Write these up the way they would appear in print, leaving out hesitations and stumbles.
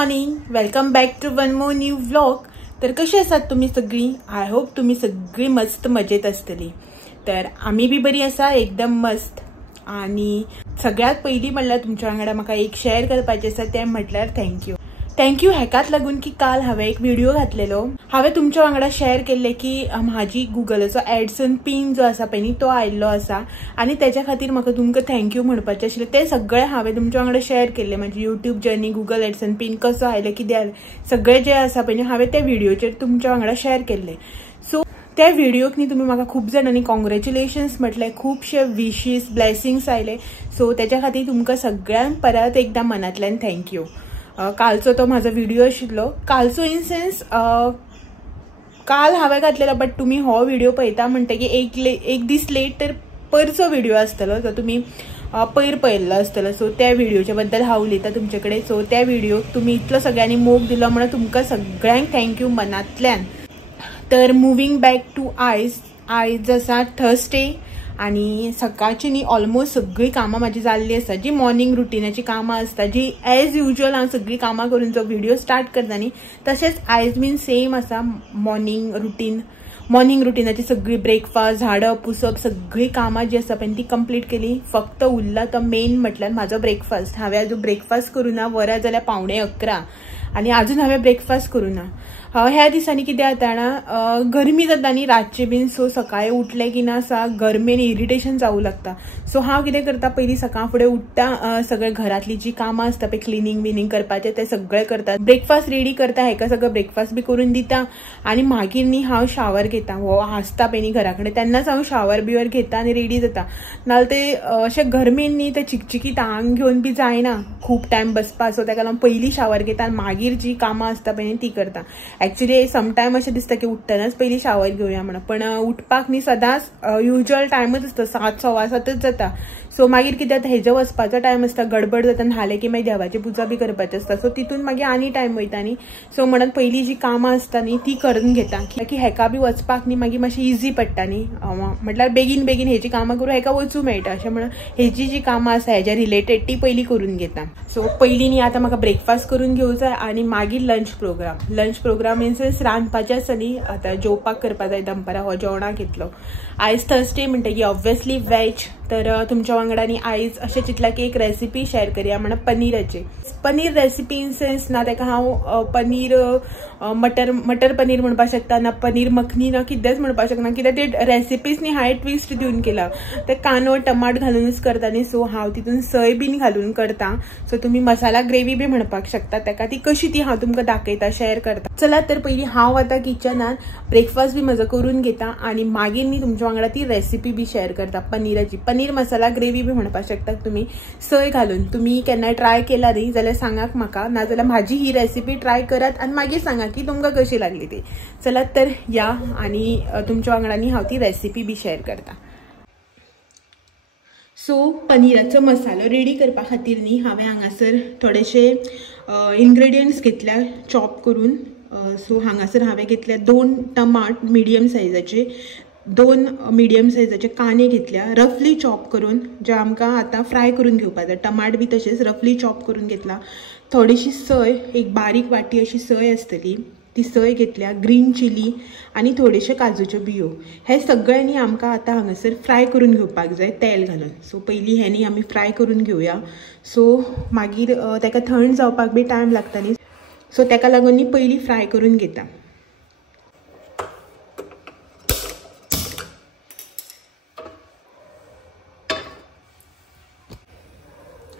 Morning, welcome back to one more new vlog. तर कशी आसात तुम्ही सगळी? आय होप तुम्ही सगळी मस्त मजेत असतली। तर आम्ही बी बरी आसा, एकदम मस्त। आणि सगळ्यात पहिली म्हणल्यार तुमच्या वांगडा म्हाका एक शेअर करपाचें आसा, तें म्हटल्यार थँक्यू हेकाच लागून की काल हांवें एक व्हिडिओ घातलेलो। हांवें तुमच्या वांगडा शेअर केल्ले की म्हाजी गुगलाचो एडसन पिन जो आसा पळय न्ही तो आयिल्लो आसा आणि त्याच्या खातीर म्हाका तुमकां थँक्यू म्हणपाचें आशिल्लें। ते सगळें हांवें तुमच्या वांगडा शेअर केल्ले, म्हाजी YouTube journey, Google Edson pin कसो आयले, कित्याक सगळें जें आसा पळय न्ही हांवें त्या व्हिडिओचेर तुमच्या वांगडा शेअर केल्ले। सो त्या व्हिडिओक न्ही तुम्ही म्हाका खूप जाणांनी कॉंग्रॅच्युलेशन्स म्हटले, खूपशे विशीस, ब्लेसिंग्स आयले। सो त्याच्या खातीर तुमकां सगळ्यांक परत एकदा मनांतल्यान थँक्यू। कालचो तो माझा व्हिडिओ आशिल्लो, कालचो इन सेन्स काल हांवें घातलेलो, बट तुम्ही हो व्हिडिओ पळयता म्हणटकीर एक दीस लेट तर परचो व्हिडिओ आसतलो जो तुम्ही पयर पळयल्लो आसतलो। सो त्या व्हिडिओच्या बद्दल हांव उलयतां तुमचे कडेन। सो त्या व्हिडिओक तुम्ही इतलो सगळ्यांनी मोग दिलो म्हणून तुमकां सगळ्यांक थँक्यू मनांतल्यान। तर मुवींग बॅक टू आयज आसा थर्सडे आणि सकाळची न्ही ऑलमोस्ट सगळी कामां माझी जाल्ली आसा, जी मॉर्निंग रुटीनाची कामां आसता, जी एज युजल हांव सगळी कामां करून जो व्हिडिओ स्टार्ट करता न्ही तशेंच आयज बीन सेम आसा। मॉर्निंग रुटीनाची सगळी ब्रेकफास्ट, झाडप, पुसप, सगळी कामां जी आसा पळय ती कंप्लीट केली। फक्त उरला तो मेन म्हटल्यार म्हाजो ब्रेकफास्ट। हांवें आजून ब्रेकफास्ट करूना, वरां जाल्यार 11:15 आणि अजून हांवें ब्रेकफास्ट करूना। ह्या दिसांनी कितें जाता ना, गरमी जाता न्ही रातचे बीन, सो सकाळीं उठले की ना सा गरमेन इरिटेशन जावूं लागता। सो हांव कितें करता, पयलीं सकाळ फुडें उठ्ठा, सगळे घरातली जी कामां आसता पळय क्लिनींग बिनींग करपाचें तें सगळें करता, ब्रेकफास्ट रेडी करता, हेका सगळं ब्रेकफास्ट बी करून दिता आणि मागीर न्ही हांव शावर घेता। हो आसता पळय न्ही घरा कडेन तेन्नाच हांव शावर बिवर घेता आणि रेडी जाता। नाल्यार ते अशें गरमेन न्ही ते चिकचिकीत आंग घेवन बी जायना खूब टायम बसपा। सो ताका लागून पयलीं शावर घेता आणि मागीर जी कामां आसता पळय न्ही ती करता। एक्चुअली समटायम अशें दिसता की उठ्ठनाच पयलीं शावर घेवया म्हणून, पण उठपाक न्ही सदांच युजुअल टायमच आसता, 7 सव्वा 7च जाता। सो मागीर कितें जाता, हेजो वचपाचो टायम आसता, गडबड जाता, न्हाले की मागीर देवाची पुजा बी करपाची आसता। सो तितून मागीर आनी टायम वयता न्ही। सो म्हणून पयलीं जी कामां आसता न्ही ती करून घेता, की हेका बी वचपाक न्ही मागीर मातशें इजी पडटा न्ही, म्हटल्यार बेगीन हेजी कामां करून हेका वचूं मेळटा। अशें म्हणून हेजी जी कामां आसा हेज्या रिलेटेड ती पयलीं करून घेता। सो पयलीं न्ही आतां म्हाका ब्रेकफास्ट करून घेवं जाय आणि मागीर लंच प्रोग्राम मीन्स रांदपाचें आसा न्ही, आतां जेवपाक करपा जाय दनपारां हो जेवणाक येतलो। आयज थर्सडे म्हणटकीर ऑब्वियसली वेज। तर तुमच्या वांगडा न्ही आयज अशें चिंतलां की एक रेसिपी शेअर करया म्हणून पनीर रेसिपी इन सेन्स ना ताका हांव पनीर मटर पनीर म्हणपाक शकता, ना पनीर मखनी, ना कितेंच म्हणपाक शकना, कित्याक ते रेसिपीज न्ही हांवें ट्विस्ट दिवन केला। ते कांदो टमाट घालूनच करता न्ही, सो हांव तितून सय बीन घालून करता। सो तुम्ही मसाला ग्रेवी बी म्हणपाक शकता ताका, ती कशी ती हांव तुमकां दाखयता, शेअर करता। चला तर पयलीं हांव आतां किचनान ब्रेकफास्ट बी म्हजो करून घेता आणि मागीर न्ही तुमच्या वांगडा ती रेसिपी बी शेअर करता पनीराची। पनीर मसाला ग्रेवी बी म्हणपाक शकता तुम्ही, सय घालून। तुम्ही केन्ना ट्राय केला न्ही जाल्यार सांगाक म्हाका, नाजाल्यार म्हाजी ही रेसिपी ट्राय करात आणि मागीर सांगा की तुमकां कशी लागली ती। चला तर या आणि तुमच्या वांगडा न्ही हांव ती रेसिपी बी शेअर करता। सो पनीराचो मसालो रेडी करपा खातीर न्ही हांवें हांगासर थोडेशे इन्ग्रेडियंट्स घेतल्या चॉप करून। सो हांगासर हांवें घेतल्या 2 टमाट मिडियम सायजाचे, 2 मिडियम सायजाचे कांदे घेतल्या रफली चॉप करून, जे आमकां आतां फ्राय करून घेवपा जाय। टमाट बी तशेंच रफली चॉप करून घेतला। थोडीशी सय, एक बारीक वाटी अशी सय आसतली ती सय घेतल्या, ग्रीन चिली आणि थोडेशे काजूच्यो बियो। हे सगळें न्ही आमकां आतां हांगासर फ्राय करून घेवपाक जाय तेल घालून। सो पयलीं हे न्ही आमी फ्राय करून घेवया। सो मागीर ताका थंड जावपाक बी टायम लागता न्ही, सो ताका लागून न्ही पयलीं फ्राय करून घेता।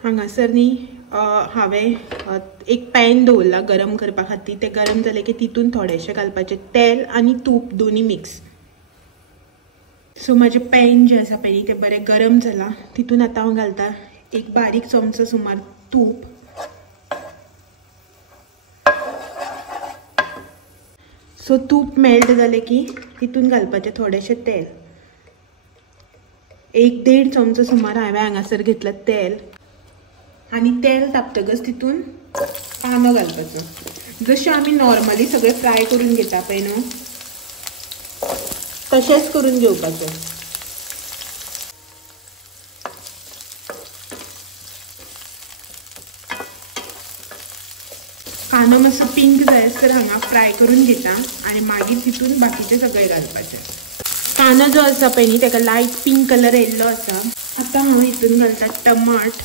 हांगासर न्ही हांवें एक पॅन दवरला गरम करपा खातीर। ते गरम जाले की तितून थोडेशें घालपाचें तेल आणि तूप, दोन्ही मिक्स। सो म्हाजें पॅन जें आसा पळय न्ही तें बरें गरम जाला, तितून आतां हांव घालता एक बारीक चमचो सुमार तूप। सो तूप मेल्ट जालें की तितून घालपाचें थोडेशें तेल, 1-1.5 चमचो सुमार हांवें हांगासर घेतला तेल। आणि तेल तापतकच तितून कांदो घालपाचो। जशें आमी नॉर्मली सगळे फ्राय करून घेता पळय न्हू तशेंच करून घेवपाचो। कांदो मातसो पिंक जायसर हांगा फ्राय करून घेता आणि मागीर तितून बाकीचे सगळे घालपाचे. कांदो जो आसा पळय न्ही ताका लायट पिंक कलर येयल्लो आसा. आतां हांव हितून घालता टमाट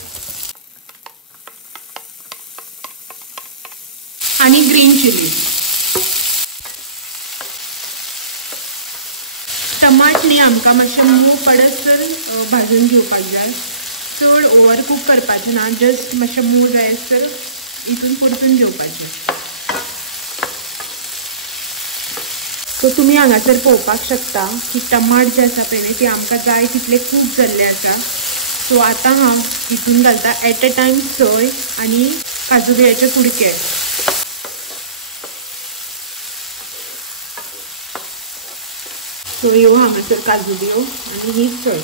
आणि ग्रीन चिली. टमाट न्ही आमकां मातशें मोव पडसर भाजून घेवपाक जाय. चड ओवर कूक करपाचें ना, जस्ट मातशें मोव जायसर हितून परतून घेवपाचें. सो तुम्ही हांगासर पळोवपाक शकता की टमाट जे आसा पळय न्ही ते आमकां जाय तितले कूक जाल्ले आसा. सो आतां हांव हितून घालता एट अ टायम सोय आनी काजू बियाचे कुडके. सो ह्यो हांगासर काजू बियो आनी ही सोय.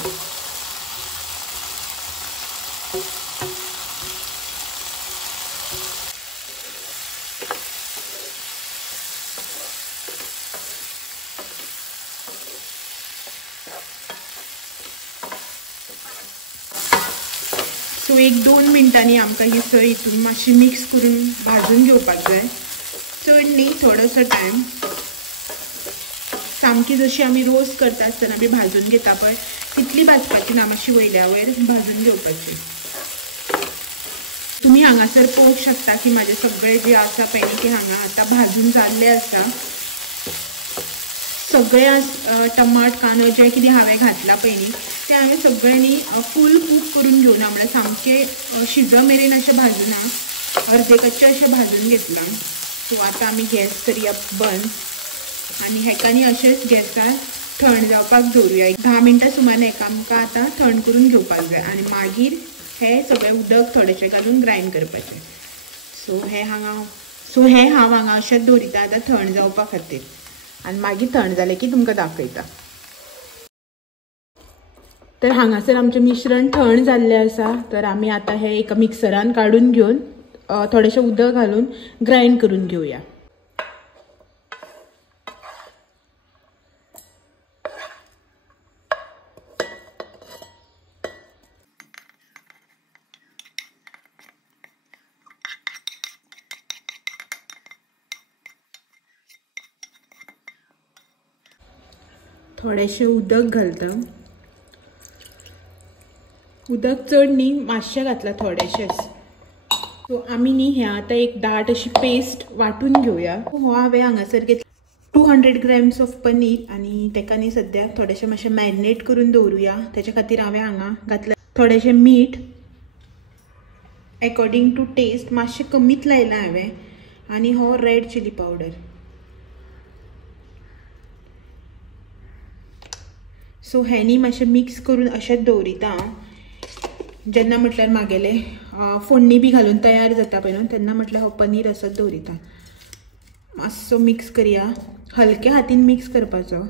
सो 1-2 मिनटांनी आमकां ही सोय हितून मातशी मिक्स करून भाजून घेवपाक जाय. चड न्ही, थोडोसो टायम. सामकी जशी आमी रोस्ट करता आसतना बी भाजून घेता पळय तितली भाजपाची ना, मातशी वयल्या वयर भाजून घेवपाची. तुम्ही हांगासर पळोवंक शकता की म्हाजे सगळे जे आसा पळय न्ही ते हांगा आतां भाजून जाल्ले आसा. सगळे टमाट कांदो जे कितें हांवें घातला पळय न्ही ते हांवें सगळे न्ही फूल कूक करून घेवना, म्हळ्यार सामके शिज मेरेन अशें भाजुना, अर्दे कच्चे अशें भाजून घेतला. सो आतां आमी गॅस करया बंद आनी हेका न्ही अशेंच गॅसार थंड जावपाक दवरुया. 10 मिनटां सुमार हेका आमकां आतां थंड करून घेवपाक जाय आनी मागीर हे सगळें उदक थोडेशें घालून ग्रायंड करपाचें. सो हें हांव हांगा अशेंच दवरिता आतां थंड जावपा खातीर आनी मागीर थंड जालें की तुमकां दाखयता. तर हांगासर आमचें मिश्रण थंड जाल्लें आसा. तर आमी आतां हें एका मिक्सरान काडून घेवन थोडेशें उदक घालून ग्रायंड करून घेवया. थोडेशें उदक घालता. उदक चड न्ही, मातशें घातला थोडेशेंच. सो आमी न्ही हें आतां एक दाट अशी पेस्ट वांटून घेवया. हो हांवें हांगासर घेतला 200 ग्रॅम्स ऑफ पनीर आनी तेका न्ही सद्याक थोडेशें मातशें मॅरिनेट करून दवरुया. तेच्या खातीर हांवें हांगा घातलें थोडेशें मीठ अकॉर्डिंग टू टेस्ट, मातशें कमीच लायलां हांवें. आनी हो रेड चिली पावडर. सो हेनी मातशें मिक्स करून अशेंच दवरिता. जेन्ना म्हटल्यार म्हागेले फोडणी बी घालून तयार जाता पळय न्हू तेन्ना म्हटल्यार हो पनीर असोच दवरिता. मातसो मिक्स करया, हलक्या हातीन मिक्स करपाचो,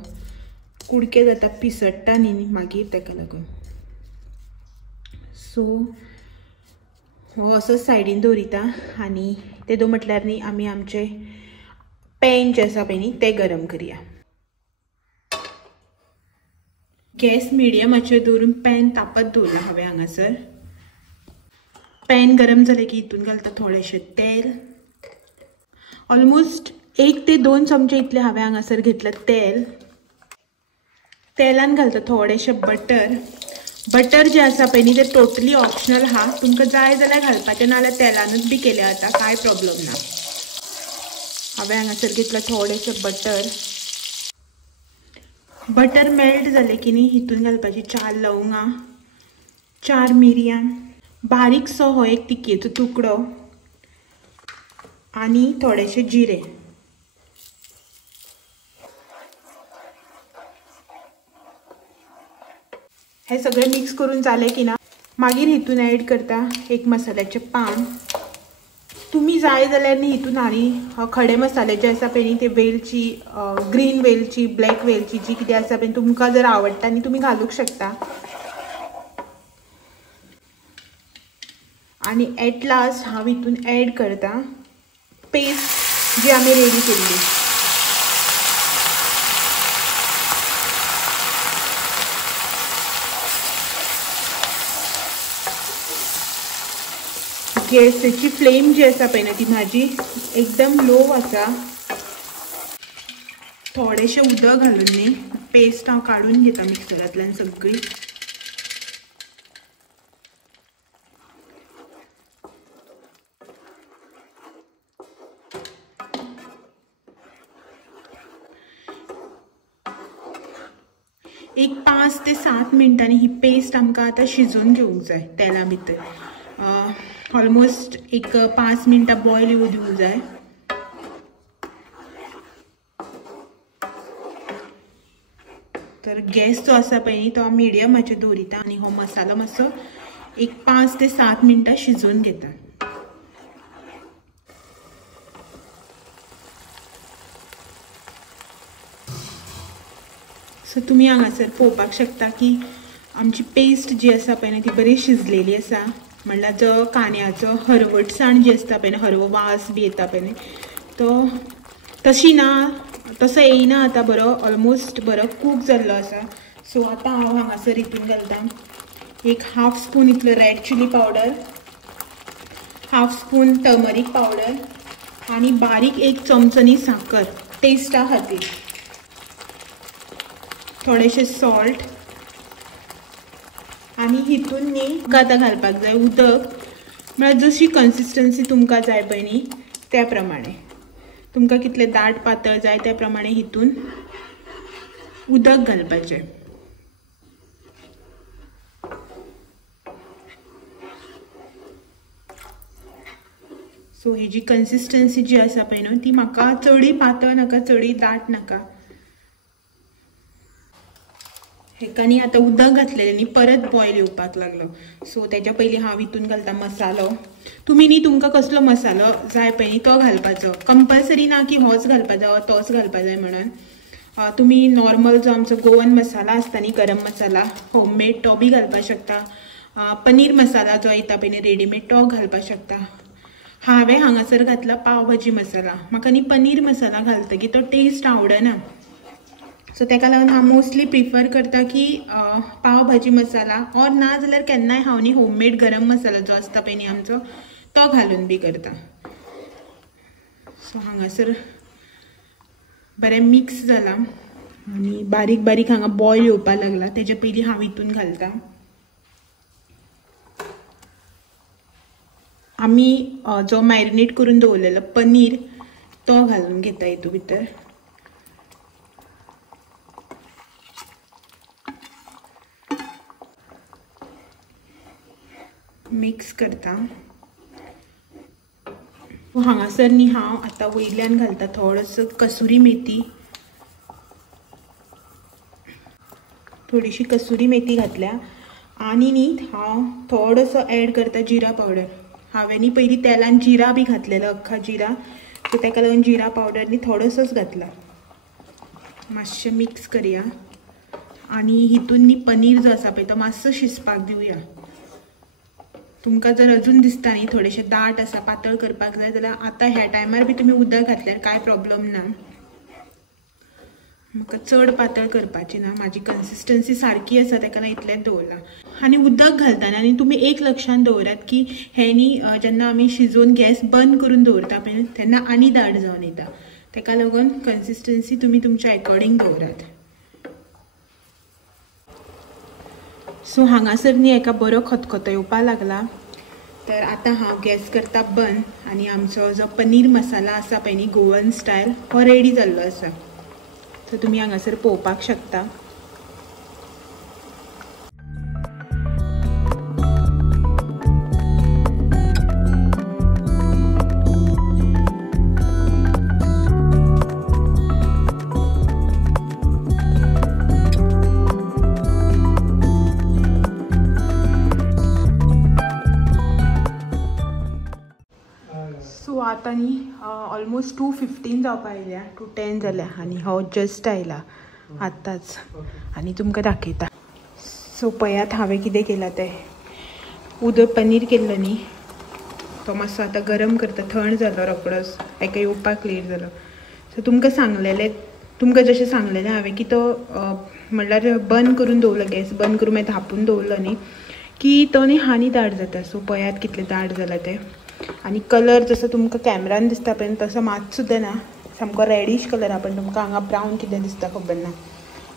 कुडके जाता पिसडटा न्ही मागीर तेका लागून. सो हो असोच सायडीन दवरिता आनी तेदो म्हटल्यार न्ही आमी आमचे पॅन जे आसा पळय न्ही ते गरम करया. गॅस मिडियमाचेर दवरून पॅन तापत दवरला हांवें हांगासर. पॅन गरम जालें की हितून घालता थोडेशें तेल. ऑलमोस्ट 1 ते 2 चमचे इतले हांवें हांगासर घेतलं तेल. तेलान घालता थोडेशें बटर. बटर जे आसा पळय न्ही ते टोटली ऑप्शनल हा, तुमकां जाय जाल्यार घालपाचें नाल्यार तेलानूच बी केलें जाता, कांय प्रॉब्लेम ना. हांवें हांगासर घेतला थोडेशें बटर. बटर मेल्ट जालें की न्ही हितून घालपाची 4 लवंगां, 4 मिरयां, बारीकसो हो एक तिखेचो तुकडो आनी थोडेशें जिरें. हे सगळें मिक्स करून जालें की ना मागीर हितून ॲड करता एक मसाल्याचें पान. तुम्ही जाय जाल्यार न्ही हितून आनी खडे मसाले जे आसा पळय न्ही ते वेलची, ग्रीन वेलची, ब्लॅक वेलची जी कितें आसा पळय तुमकां जर आवडटा न्ही तुमी घालूंक शकता. आनी एट लास्ट हांव हितून ॲड करता पेस्ट जी आमी रेडी केल्ली. गॅसची फ्लेम जी आसा पळय ना ती माझी एकदम लो आसा. थोडेशें उदक घालून न्ही पेस्ट हांव काडून घेता मिक्सरांतल्यान सगळी. एक 5 ते 7 मिनटांनी ही पेस्ट आमकां आतां शिजोवन घेवंक जाय तेला भितर. ऑलमोस्ट एक 5 मिनटां बॉयल येवं दिवंक जाय. तर गॅस जो आसा पळय न्ही तो हांव मिडियमाचेर दवरिता आनी हो मसालो मातसो एक 5 ते 7 मिनटां शिजोवन घेता. सो तुम्ही हांगासर पळोवपाक शकता की आमची पेस्ट जी आसा पळय ना ती बरी शिजलेली आसा. म्हणल्यार जो कांद्याचो हरवटसाण जी आसता पळय ना, हरवो वास बी येता पळय न्ही तो तशी ना, तसो येयना. आतां बरो ऑलमोस्ट बरो कूक जाल्लो आसा. सो आतां हांव हांगासर हितून घालता एक हाफ स्पून इतलो red chilli powder, half spoon turmeric powder आनी बारीक एक चमचो साखर टेस्टा खातीर, थोडेशें सॉल्ट आनी हितून न्ही आतां घालपाक जाय उदक. म्हळ्यार जशी कन्सिस्टन्सी तुमकां जाय पळय न्ही त्या प्रमाणे, तुमकां कितले दाट पातळ जाय त्या प्रमाणे हितून उदक घालपाचें. सो ही जी कन्सिस्टन्सी जी आसा पळय न्हू ती म्हाका चडूय पातळ नाका चडूय दाट नाका. हेकानी आतां उदक घातलेलें न्ही परत बॉयल येवपाक लागलो. सो तेच्या पयलीं हांव हितून घालता मसालो. तुमी न्ही तुमकां कसलो मसालो जाय पळय न्ही तो घालपाचो. कंपल्सरी ना की होच घालपाक जाय तोच घालपाक जाय म्हणून. तुमी नॉर्मल जो आमचो गोवन मसाला आसता न्ही गरम मसाला होममेड तो बी घालपाक शकता. पनीर मसाला जो येता पळय न्ही रेडीमेड तो घालपाक शकता. हांवें हांगासर घातला पाव भाजी मसाला. म्हाका न्ही पनीर मसाला घालतकीर तो टेस्ट आवडना. सो तेका लागून हांव मोस्टली प्रिफर करता की पाव भाजी मसाला और ना जाल्यार केन्नाय हांव न्ही होममेड गरम मसाला जो आसता पळय न्ही आमचो तो घालून बी करता. सो हांगासर बरें मिक्स जाला आनी बारीक बारीक हांगा बॉयल येवपाक लागला. तेजे पयलीं हांव हितून घालता आमी जो मॅरिनेट करून दवरलेलो पनीर तो घालून घेता हितून भितर. मिक्स करता. हांगासर न्ही हांव आतां वयल्यान घालता थोडोसो कसुरी मेथी, थोडीशी कसुरी मेथी घातल्या आनी न्ही हांव थोडोसो ऍड करता जिरा पावडर. हांवें न्ही पयलीं तेलान जिरा बी घातलेलो अख्खा जिरा, सो तेका लागून जिरा पावडर न्ही थोडोसोच घातला. मातशें मिक्स करया आनी हितून न्ही पनीर जो आसा पळय तो मातसो शिजपाक दिवया. तुमकां जर अजून दिसता न्ही थोडेशें दाट आसा पातळ करपाक जाय जाल्यार आतां ह्या टायमार बी तुमी उदक घातल्यार कांय प्रॉब्लम ना. म्हाका चड पातळ करपाची ना, म्हाजी कन्सिस्टन्सी सारकी आसा तेका लागून इतलेंच दवरला. आनी उदक घालतना न्ही तुमी एक लक्षान दवरात की हें न्ही जेन्ना आमी शिजोवन गॅस बंद करून दवरता पळय तेन्ना आनी दाट जावन येता. तेका लागून कन्सिस्टन्सी तुमी तुमच्या अकॉर्डिंग दवरात. सो हांगासर न्ही हेका बरो खतखतो येवपाक लागला. तर आतां हांव गॅस करता बंद आनी आमचो जो पनीर मसाला आसा पळय न्ही गोवन स्टायल हो रेडी जाल्लो आसा. सो तुमी हांगासर पळोवपाक शकता. आतां न्ही ऑलमोस्ट 2:15 जावपाक आयल्या, 2:10 जाल्या आनी हो जस्ट आयला आतांच आनी तुमकां दाखयता. सो पळयात हांवें कितें केलां तें. उदक पनीर केल्लो न्ही तो मातसो आतां गरम करता. थंड जालो रोखडोच, हेका येवपाक लेट जालो. सो तुमकां जशें सांगलेलें हांवें की तो म्हणल्यार बंद करून दवरलो, गॅस बंद करून मागीर धांपून दवरलो न्ही की तो न्ही आनी दाट जाता. सो पळयात कितलें दाट जालां तें. आणि कलर जसं तुमकां कॅमेरान दिसता पळय तसं मात सुद्दां ना, सामको रेडीश कलर पण तुमकां हांगा ब्रावन कितें दिसता खबर ना.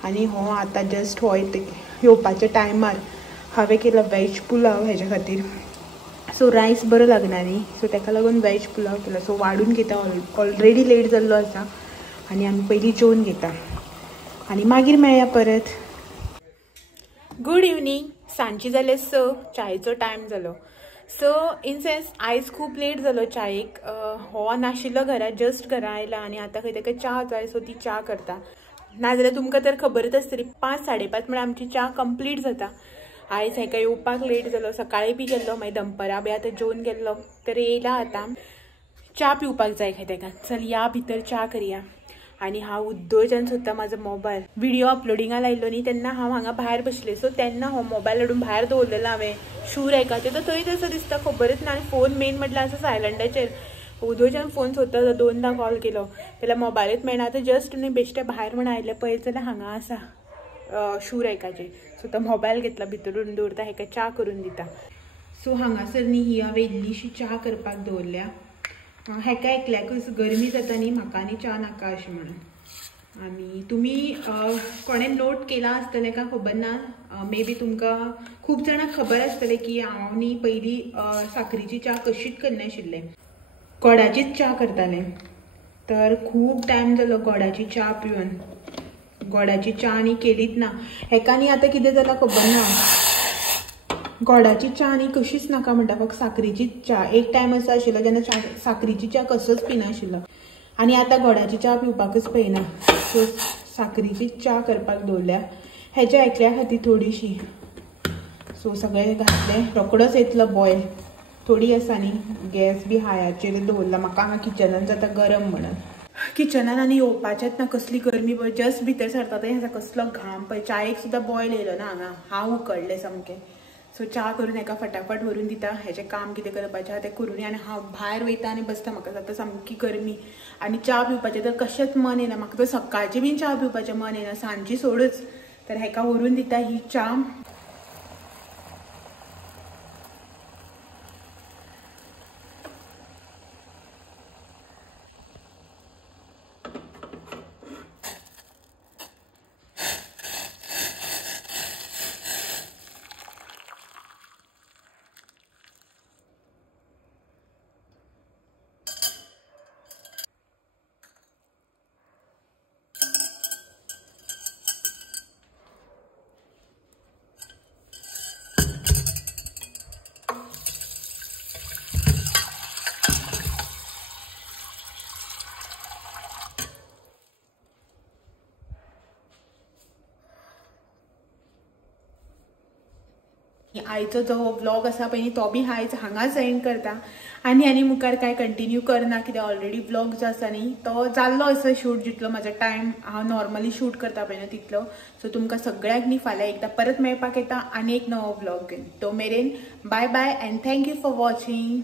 आणि हो आतां जस्ट हो येवपाच्या टायमार हांवें केलो वॅज पुलाव हेज्या खातीर. सो रायस बरो लागना न्ही, सो ताका लागून वॅज पुलाव केलो. सो वाडून घेता, ऑलरेडी लेट जाल्लो आसा आनी आमी पयलीं जेवन घेता आनी मागीर मेळया परत. Good evening. सांजची जाले 6, चायेचो टायम जालो. सो इन सेन्स आयज खूब लेट जालो चायेक. हो नाशिल्लो घरा, जस्ट घरा आयला आनी आतां खंय ताका च्या जाय, सो ती च्या करता. नाजाल्यार तुमकां तर खबरच आसतली 5-5:30 म्हळ्यार आमची च्या कंप्लीट जाता. आयज हेका येवपाक लेट जालो, सकाळीं बी गेल्लो, मागीर दनपारां बी आतां जेवन गेल्लो, तर येयला आतां. च्या पिवपाक जाय खंय ताका. चल या भितर च्या करया. आनी हांव उद्दोळच्यान सोदता म्हाजो मोबायल. व्हिडिओ अपलोडिंगा लायल्लो न्ही तेन्ना हांव हांगा भायर बसलें, सो तेन्ना हो मोबायल हाडून भायर दवरलेलो हांवें शू रॅकाचेर. तो थंयच असो दिसता, खबरच ना. आनी फोन मेन म्हटल्यार आसा सायलंटाचेर. उद्दोळच्यान फोन सोदता, 2दा कॉल केलो, जाल्यार मोबायलूच मेळना. आतां जस्ट न्ही बेश्टें भायर म्हण आयलें, पळयत जाल्यार हांगा आसा शू रॅकाचेर. सो तो मोबायल घेतला, भितर हाडून दवरता, हेका च्या करून दिता. सो हांगासर न्ही ही हांवें इल्लीशी च्या करपाक दवरल्या. हेका एकल्याकूच गरमी जाता न्ही, म्हाका आनी च्या नाका अशें म्हणून. आनी तुमी कोणें नोट केला आसतलें काय खबर ना, मे बी तुमकां खूब जाणांक खबर आसतलें की हांव न्ही पयलीं साखरेची च्या कशीच करनाशिल्लें, गोडाचीच च्या करतालें. तर खूब टायम जालो गोडाची च्या पिवन. गोडाची च्या न्ही केलीच ना. हेका न्ही आतां कितें जालां खबर ना, गोडाची च्या न्ही कशीच नाका म्हणटा, फक्त साखरेचीच च्या. एक टायम असो आशिल्लो जेन्ना साखरेची च्या कसोच पिनाशिल्लो आनी आतां गोडाची च्या पिवपाकच पळयना. सो साखरेचीच च्या करपाक दवरल्या, हेज्या एकल्या खातीर थोडीशी. सो सगळें घातलें, रोकडोच येतलो बॉयल. थोडी आसा न्ही, गॅस बी हायाचेर दवरला. म्हाका हांगा किचनान जाता गरम म्हणून. किचनान आनी येवपाचेंच ना, कसली गरमी पळय. जस्ट भितर सरता थंय कसलो घाम पळय. चायेक सुद्दां बॉयल येयलो ना हांगा. हांव उकडलें सामकें. सो च्या करून हेका फटाफट व्हरून दिता. हेजें काम कितें करपाचें आहा तें करून आनी हांव भायर वयता आनी बसता. म्हाका जाता सामकी गरमी आनी च्या पिवपाचें तर कशेंच मन येना. म्हाका तर सकाळचें बीन च्या पिवपाचें मन येना, सांजची सोडूच. तर हेका व्हरून दिता ही च्या. आयचो जो व्लॉग आसा पळय तो बी आयज हांगाच एंड करता. आनी मुखार काय कंटिन्यू करना, कित्याक ऑलरेडी व्लॉग जो आसा न्ही तो जाल्लो आसा शूट, जितलो म्हाजो टायम हांव नॉर्मली शूट करता पळय न्ही तितलो. सो तुमकां सगळ्यांक न्ही फाल्यां एकदां परत मेळपाक येता आनी एक नवो व्लॉग घेवन. तो मेरेन bye bye and thank you for watching.